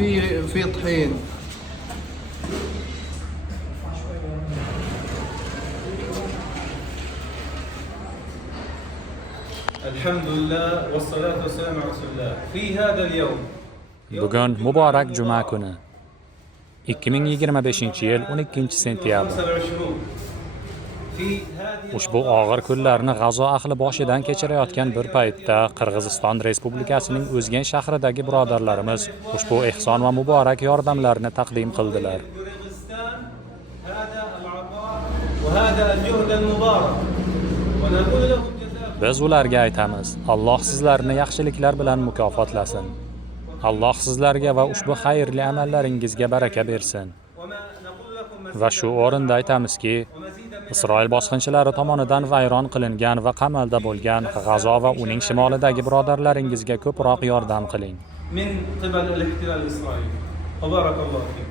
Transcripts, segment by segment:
في طحين. الحمد لله والصلاة والسلام على رسول الله. في هذا اليوم Bugun muborak juma kuni. 2025-yil 12-sentyabr. 25 في هذه Ushbu og'ir kunlarni G'azo ahli boshidan kechirayotgan bir paytda Qirg'iziston Respublikasining O'zgan shahridagi birodarlarimiz ushbu ehson va muborak yordamlarni taqdim qildilar. هذا العطاء وهذا الجهد المبارك ونقول له Biz ularga aytamiz: Alloh sizlarni yaxshiliklar bilan mukofotlasin. Alloh sizlarga va ushbu xayrli amallaringizga baraka bersin. Va shu o'rinda aytamizki, Isroil bosqinchilari tomonidan vayron qilingan va qamalda bo'lgan G'azo va uning shimolidagi birodarlaringizga ko'proq yordam qiling. من قبل الاحتلال الإسرائيلي. وبارك الله فيكم.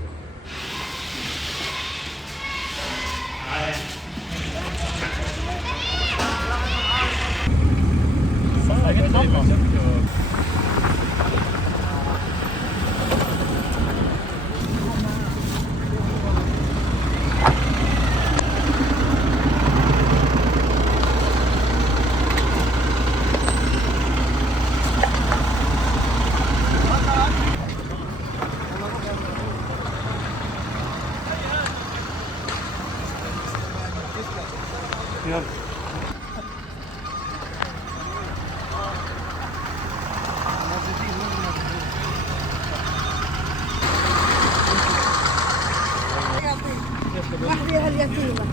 واحدة اليتيمة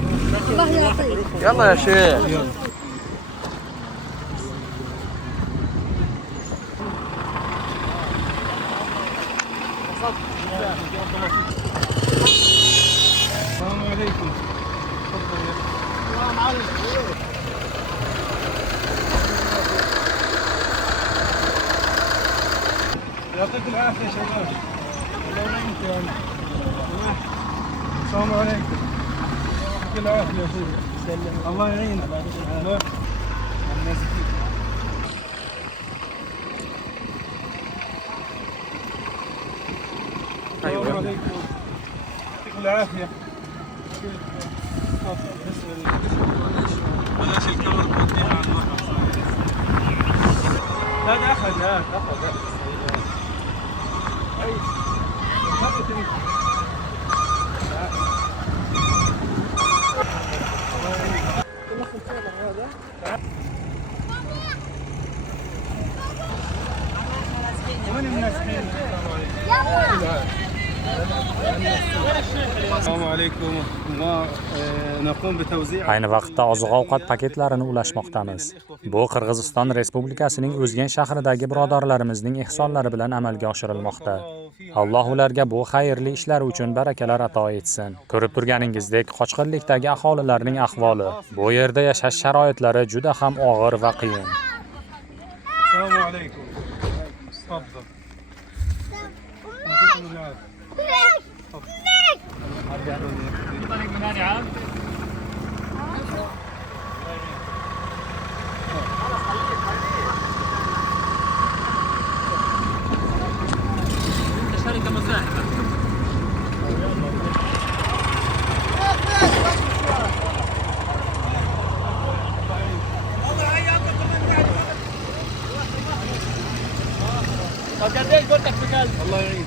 الله يعطيك. يلا يا شيخ. السلام عليكم. تفضل يا السلام عليكم. يعطيك العافية يا شباب. الله يعينك يا عم. السلام عليكم. يعطيك العافية يا اخوي. الله يعينك. الله الناس فيك. السلام عليكم. يعطيك العافية. بلاش الكاميرا توديها على الواحد. هذا أخذ وين المناسبين؟ السلام عليكم. نقوم بتوزيع. Ayni vaqtda oziq-ovqat paketlarini ulashmoqdamiz. Bu Qirg'iziston Respublikasining O'zgan shahridagi birodarlarimizning ehsonlari bilan amalga oshirilmoqda. Alloh ularga bu xayrli ishlar uchun barakalar ato etsin. Ko'rib turganingizdek, qochqinlikdagi aholilarning ahvoli, bu yerda yashash sharoitlari juda ham og'ir va qiyin. السلام عليكم. تفضل. يعطيكم العافية. شركة مزاحمة. طب قديش قلت لك في كلب؟ الله يعين.